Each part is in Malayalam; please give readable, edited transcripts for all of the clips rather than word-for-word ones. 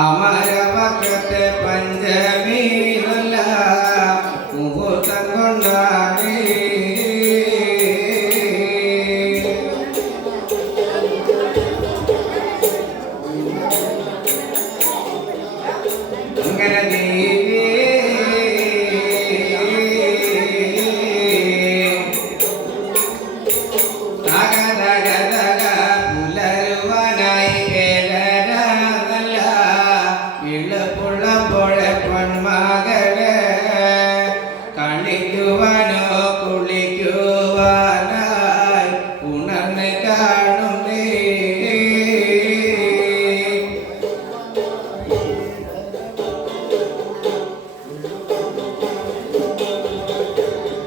അമരവക്കത്തെ പഞ്ചമി വല്ല മുഹൂർത്തം കൊണ്ടാണ്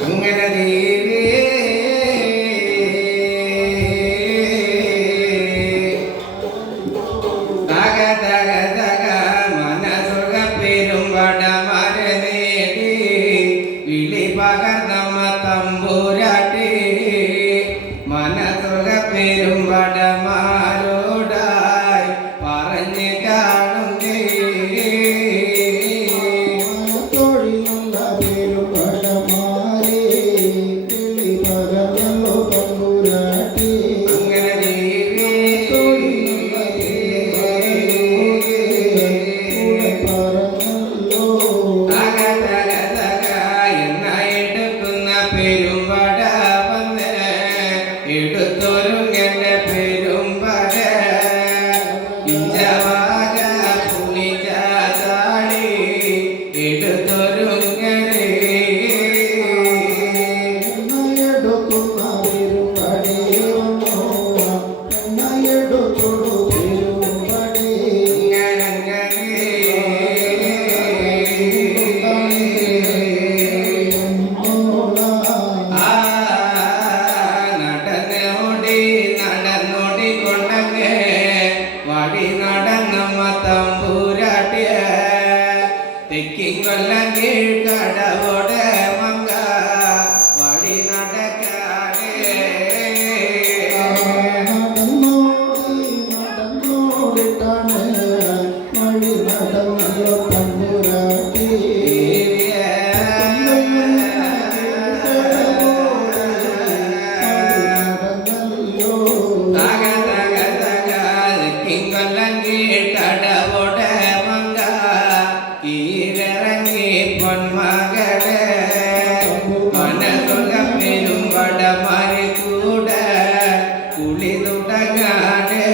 അങ്ങനെ ദേവി തമ്പൂരാട്ടി മനതുക പെരുമ്പടമാരോടായി പറഞ്ഞു കാണുന്നേ തൊഴിലുള്ള പെരുമ്പടമാരേ പരമല്ലോ തമ്പൂരാട്ടി അങ്ങനെ പരമല്ലോ പെരുമ്പട വന്ന് എടുത്തൊരുങ്ങന്റെ പെരുമ്പട ഇഞ്ചവാക പുണിജാതാടി എടുത്തൊരുങ്ങരെ എടുക്കുന്ന പെരുമ്പടേ എടുത്തൊടു പെരുമ്പടേ തമ്പൂരാട്ടിയ തെക്കിക്കൊല്ലം കീഴ്ക്കടവോടെ മങ്ക വഴി നടക്കാതെ നടന്നോടിട്ടാണ് വഴി നടന്നല്ലോ തമ്പൂരാട്ടി തെക്കിക്കൊല്ലം കീഴ്ക്കടവോടെ മങ്ക ഈരിറങ്ങി പൊന്മകളെ മനതുക പെരുമ്പടമാരി കൂടെ കുളി തുടങ്ങാതെ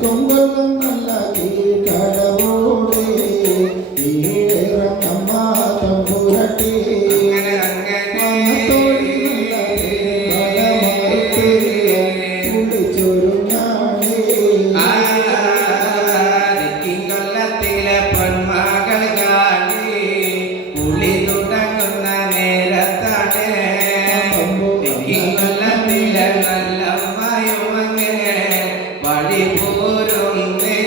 കൊമ്പം നല്ല കടവോടെ ഈരമ്മ തമ്പുരട്ടി കൊല്ലത്തിലെ പൊന്മകൾ കാളി കുളി തുടങ്ങുന്ന നേരത്താണ് കൊല്ലത്തിലെ നല്ലമ്മയും അങ്ങനെ വഴി പോരുന്നേ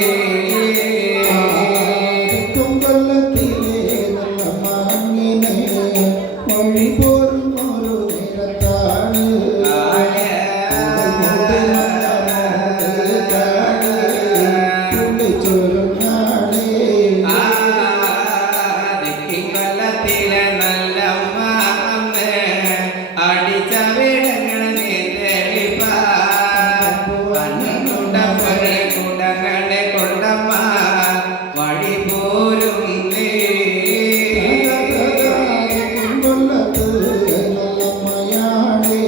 കൊല്ലത്തിലെ നല്ല മാങ്ങിനെ വഴി പോരുന്നൊരു നേരത്താണ് കൊല്ലത്തിലെ നല്ലമ്മ അടിച്ച വീടങ്ങൾ കുടങ്ങളെ കൊണ്ടമ്മ വഴി പോരുന്നേ കൊല്ലത്ത് നല്ല മയാണേ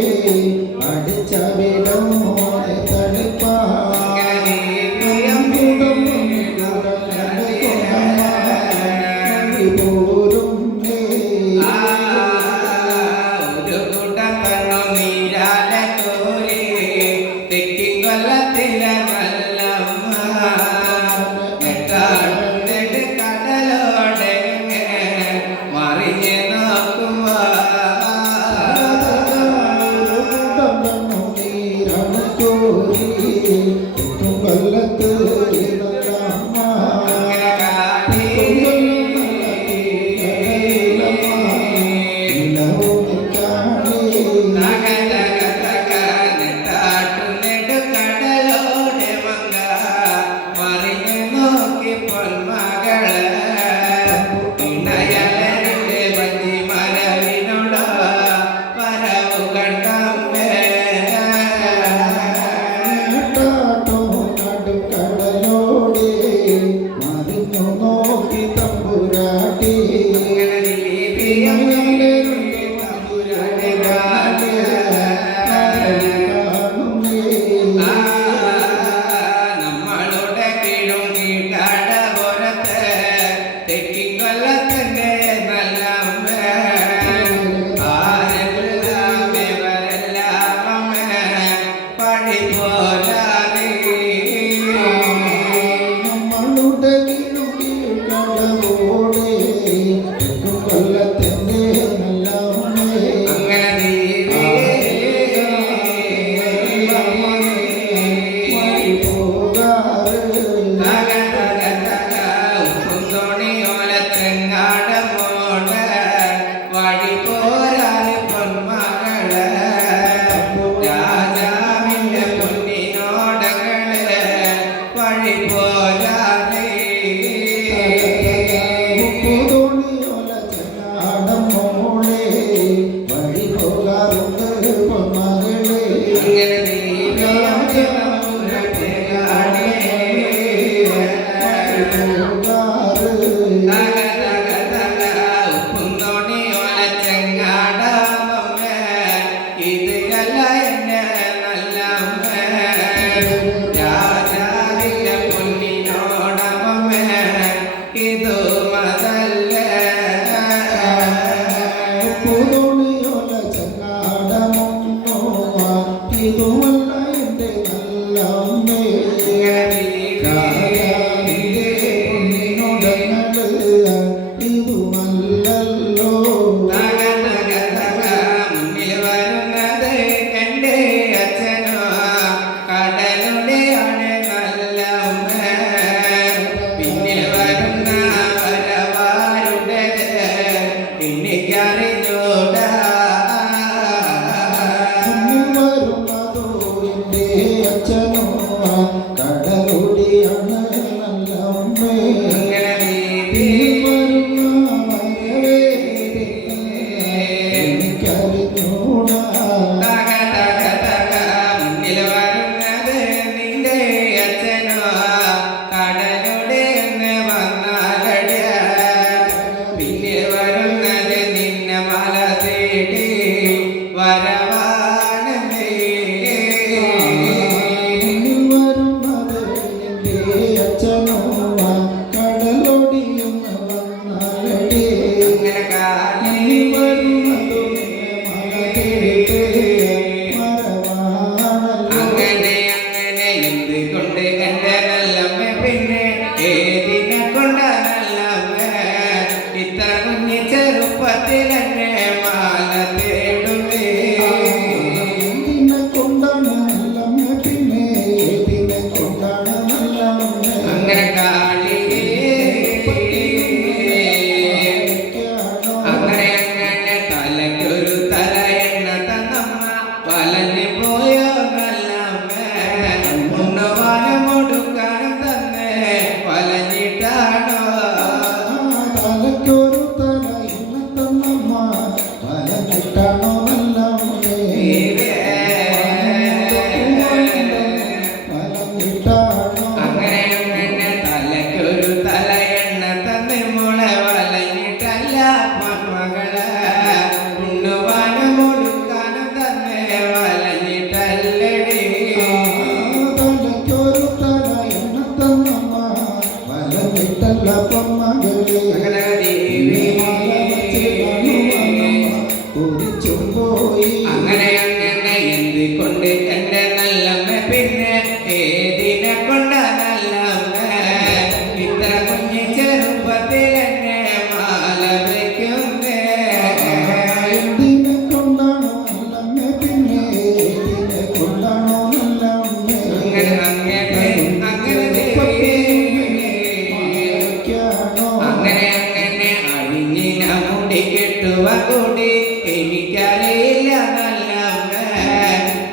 വലഞ്ഞു പോയോ നല്ലമ്മേ ഉണ്ണുവാനും കൊടുക്കാനും തന്നെ വലഞ്ഞിട്ടാണോ തലയ്ക്കൊരു തല ഇന്നത്തമ്മ വലഞ്ഞിട്ടാണോ നല്ലമ്മേ വലഞ്ഞിട്ടാണോ അങ്ങനെ അങ്ങനെ തലയ്ക്കൊരു തല എണ്ണ തന്നെ മോളെ വലഞ്ഞിട്ടല്ല മകളെ ഉണ്ണുവാനും കൊടുക്കാനും തന്നെ വലഞ്ഞിട്ടല്ലടി തലയ്ക്കൊരു തല ഇന്നത്തമ്മ വലഞ്ഞിട്ടല്ല പൊന്മകളെ കുതിച്ചും പോയി അങ്ങനെ അങ്ങനെ എന്തുകൊണ്ട് എന്റെ നല്ലമ്മ പിന്നെ ഏതിനെ കൊണ്ട നല്ലമ്മ ഇത്ര കുഞ്ഞു ചെറുപ്പത്തിൽ എന്നെ മാല വയ്ക്കുന്നേ എന്തിനെ കൊണ്ടാണോ നല്ലമ്മേ പിന്നെ ഇതിനെ കൊണ്ടാണോ നല്ലമ്മേ അങ്ങനെ അങ്ങനെ അങ്ങനെ മാലയ്ക്കാണോ അങ്ങനെ അങ്ങനെ അഴിഞ്ഞിന മുടി കെട്ടുവ കൂടി എനിക്കറിയില്ല നല്ലമ്മ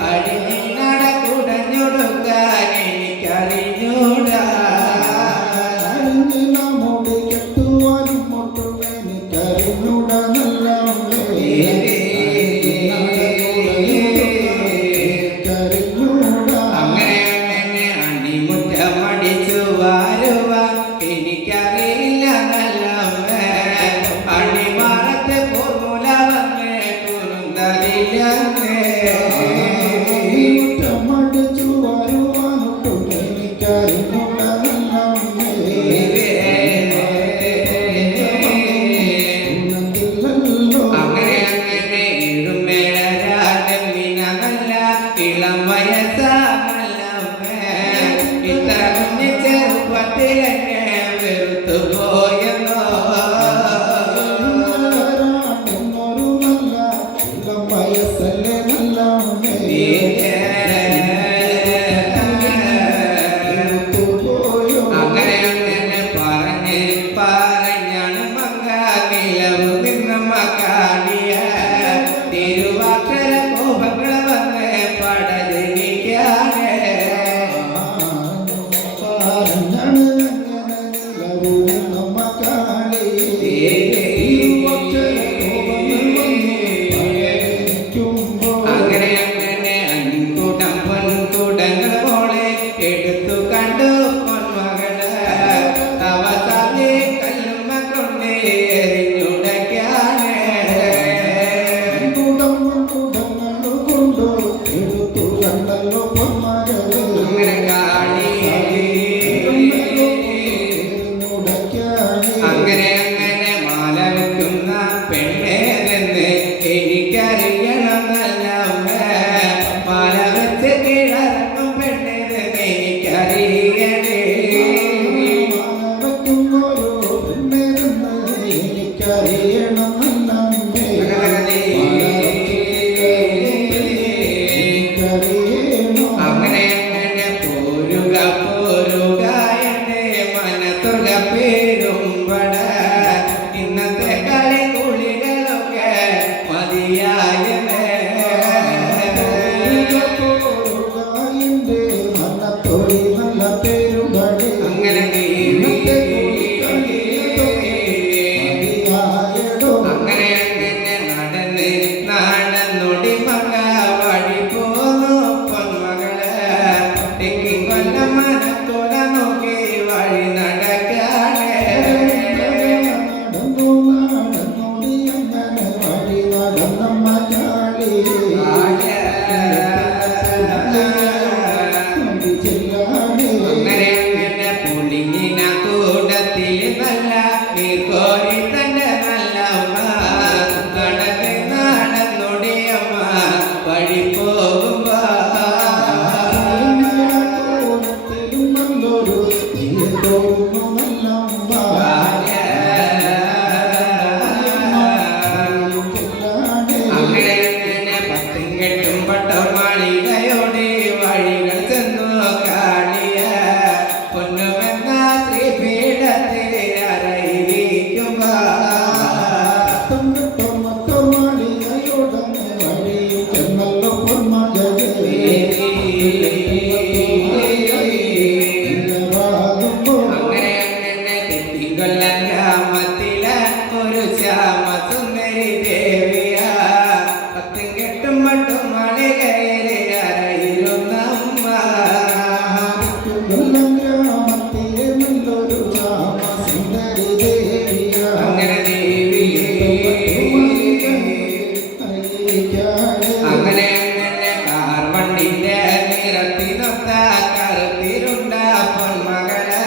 അഴിഞ്ഞിനട കുടഞ്ഞൊടുക്കാൻ എനിക്കറിഞ്ഞൂടാ അഴിഞ്ഞിന മുടി കെട്ടുവാനും മുട്ടും എനിക്കറിഞ്ഞൂട നല്ലമ്മേ എനിക്കറിഞ്ഞൂട അങ്ങനെ അങ്ങനെ അണിമുറ്റം അടിച്ചു വാരുവാൻ എനിക്കറിയില്ല നല്ലമ്മ അണിമാറത്തെ പോർമുല വന്ന് കുറുന്തറിയില്ലേ മടിച്ചു വരുവാനൊട്ടും എനിക്കറിഞ്ഞൂട നല്ലമ്മേ ഉണർന്നില്ലല്ലോ അങ്ങനെ അങ്ങനെ ഇടുമേഴരാജമിനല്ല ഇളം വയസ്സാമല്ലമ്മ ഇത്ര കുഞ്ഞു ചെറുപ്പത്തിൽ എന്നെ വെറുത്തു പോയെന്നോ എന്നൊരു നല്ല ഇളം വയസ്സല്ലേ നല്ലമ്മേ പോയോ അങ്ങനെ അങ്ങനെ പറഞ്ഞാണ് മങ്ങ നിലവ് നിന്നമ്മ കാണിയ തിരുവാക്കര കോപങ്ങൾ വന്ന് പടലിക്കാനേ പറഞ്ഞാണ് അങ്ങനെ നിലവും നമ്മ കാളി അങ്ങനെ അങ്ങനെ അൻകുടം പൊൻകുടങ്ങൾ പോലെ എടുത്തു കണ്ടു പൊന്മകള് അവസാനെ കല്ലുമ്മ കൊണ്ട് എറിഞ്ഞുടയ്ക്കാനേ അങ്ങനെ കാളി അങ്ങനെ അങ്ങനെ മാല വെക്കുന്ന പെണ്ണേരെന്ന് എനിക്കറിയണം നല്ലമ്മ മാല വെച്ച് കിഴക്കും പെണ്ണേരെന്ന് എനിക്കറിയണേ അങ്ങനെ അങ്ങനെ പോരുക പോരുക എന്റെ മനത്തുക പേരുമ്പട ഇന്നത്തെ കളി കുളികളൊക്കെ മതിയായവേ അങ്ങനെ അങ്ങനെ അങ്ങനെ നടന്ന് നടന്നൊടി മക വഴി പോന്നു പൊന്മകള് തെക്കി കൊല്ലം മനത്തോട നോക്കി വഴി നടക്കാനേ അങ്ങനെ അങ്ങനെ പുളിങ്ങിന കൂടത്തിൽ നല്ല നീർക്കോരി തന്നെ നല്ലമ്മ നടന്ന് നടന്നൊടിയമ്മ വഴി പോകുമ്പോ അങ്ങനെ അങ്ങനെ പത്തും കെട്ടും പട്ടം മാളികയോടെ വഴികൾ ചെന്നു കാണിയ പൊന്നുമെന്ന ശ്രീപീഠത്തിൽ അരയിരിക്കുമ്പോ മൊത്തം മാളികയോടങ്ങ് വഴിയും ചെന്നല്ലോ പൊന്മാ മാടി കയറി അരയിരുന്നമ്മ കൊല്ലം ഗ്രാമത്തിലെ നല്ലൊരു സുന്ദരി ദേവിയ അങ്ങനെ ദേവിയെ അങ്ങനെ കാർവണ്ടിന്റെ നിറത്തിനൊത്ത കറുത്തിരുണ്ട പൊന്മകള്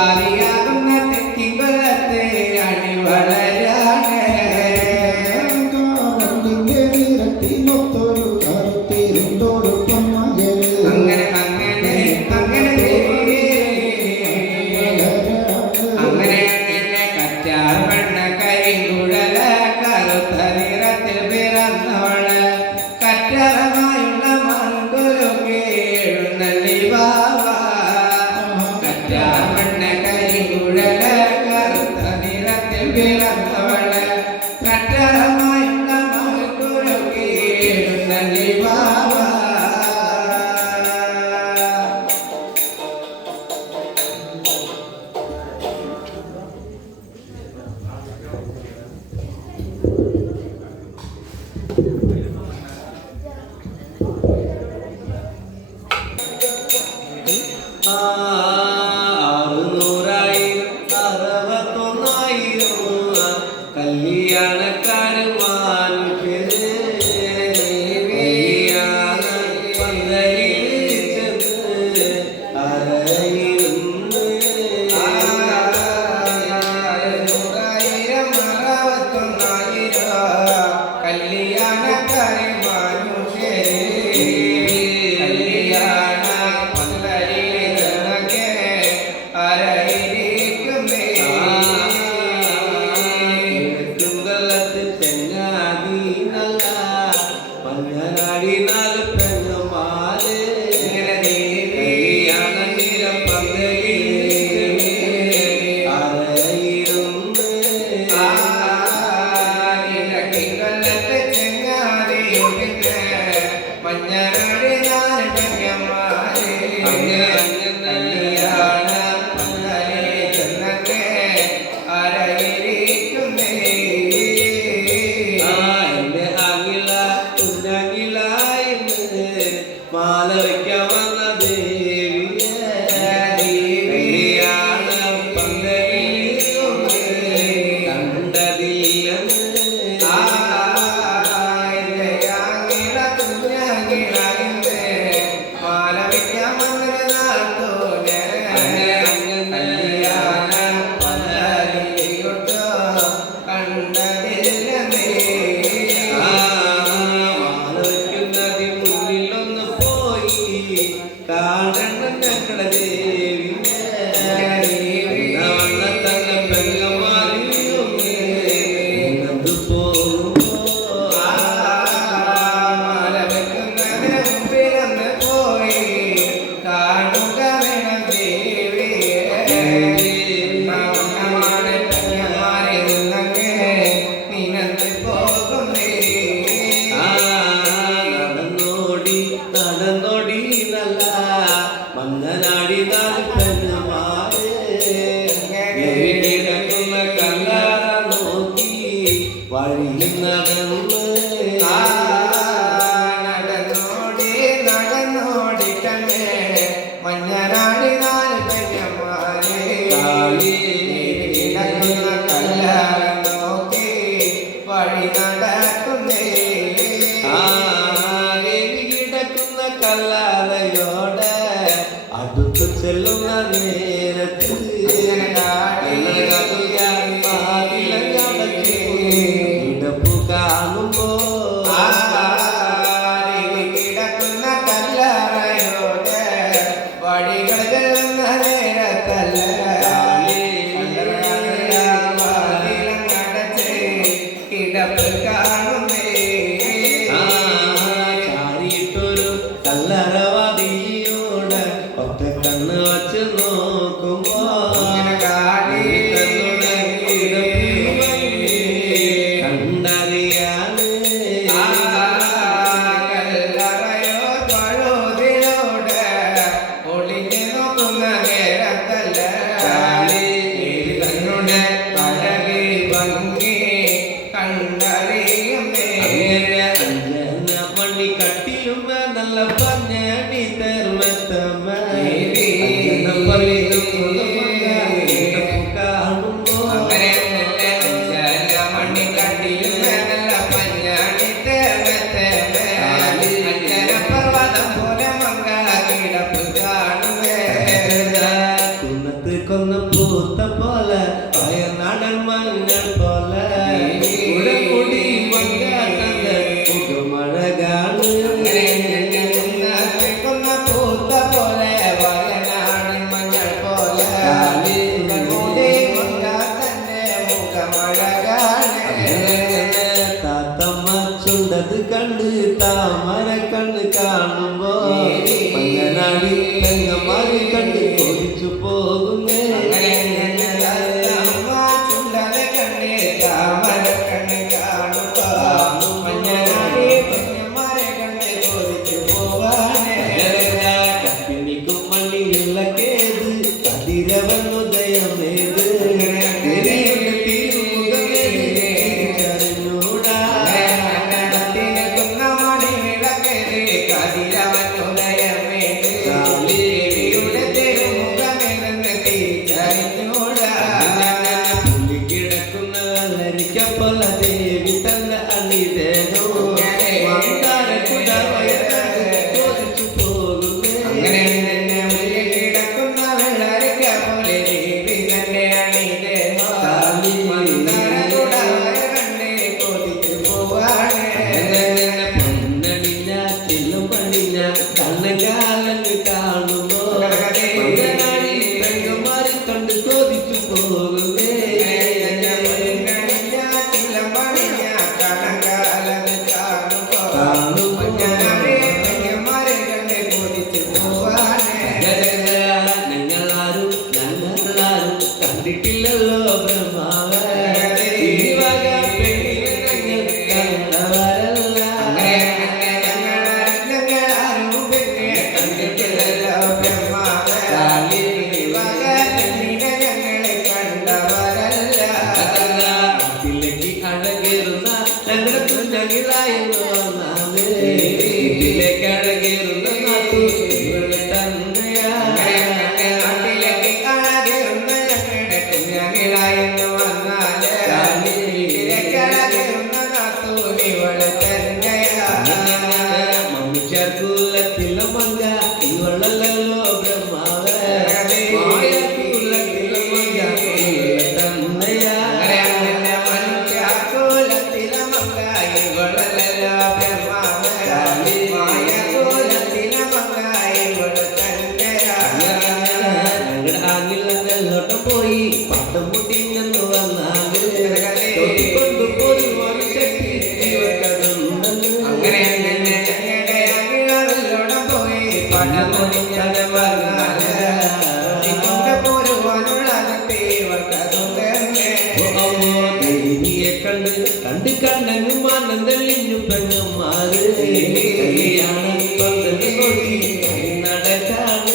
ആദിയാകുന്ന തെറ്റിമ്പലത്തെ അണിവളരാണ് അങ്ങനെ അങ്ങനെ അങ്ങനെ അങ്ങനെ കറ്റാർ പെണ്ണ കരിങ്കുഴല കറുത്ത നിറത്തിൽ പിറന്നവള് കറ്റാറമായുള്ള മങ്കുലുക്കെ എഴുന്നള്ളി വാവ കറ്റാർ പെണ്ണ കരിങ്കുഴല കറുത്ത നിറത്തിൽ പിറന്നവള് കറ്റാറമായുള്ള മങ്കുലുക്കെ എഴുന്നള്ളി വാവ അടുത്തു ചെല്ലുന്ന നേരത്ത് ഇടപ്പു കാണുമ്പോ കിടക്കുന്ന കല്ലറയോട് വഴികൾ ചെല്ലുന്ന നേരത്തല്ല കിടപ്പ് കാണുന്നേ ചാടിയിട്ടൊരു കല്ലറവാദിയോട് ഒറ്റ കണ്ണ് വച്ച് നോക്കുമ്പോ കണ്ണ് കാണുമ്പോ മഞ്ഞനാടി പെങ്ങന്മാര് കണ്ട് കൊതിച്ചു പോകുന്നേ ചുണ്ടലെ കണ്ണേ താമര കണ്ണ് കാണുമ്പോ മഞ്ഞനാടി പെങ്ങന്മാരെ കണ്ട് കൊതിച്ചു പോവാനേ കപ്പിനിക്കും മണ്ണിലുള്ള കേത് കതിരവനുദയമേത് ദേവി തന്ന അണിതേനോ ചോദിച്ചു പോകുന്നേ കണ്ണകാലന് കാണുമ്പോ പെങ്ങന്മാരെ കണ്ട് ചോദിച്ചു പോകുന്നേ ഞങ്ങളാരും കണ്ടിട്ടില്ലല്ലോ ബ്രഹ്മാവേ അഴകേറുന്ന ഞങ്ങളുടെ കുഞ്ഞിലായിരുന്നു അഴകേറുന്ന മമ്മിച്ചാർക്കുള്ള മങ്ക ഇവളല്ലോ ബ്രഹ്മാവേ ോട്ടം പോയി പട്ടം മുട്ടിഞ്ഞെന്ന് വന്നാല് കൊണ്ടുപോയി കണ്ട് കണ്ണനും ആനന്ദലിഞ്ഞു പെണ്ണന്മാര് നടക്കാണ്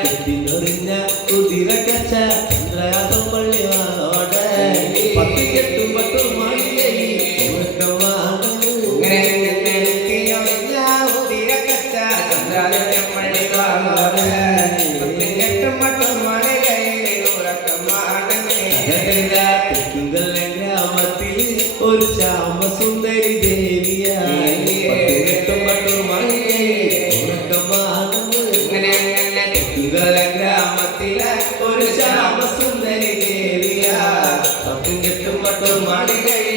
കുത്തിനൊറിഞ്ഞ കുതിര കച്ച ചന്ദ്രയാതം പള്ളിവാളോടെ പത്തിക്കെട്ടും പട്ടും ഗ്രാമത്തിൽ ഒരു ശ്യാമസുന്ദരി ദേവിയായി ഗ്രാമത്തിലെ ഒരു ശ്യാമസുന്ദരി ദേവിയാ പത്തും കെട്ടും പട്ടും മാളികയിൽ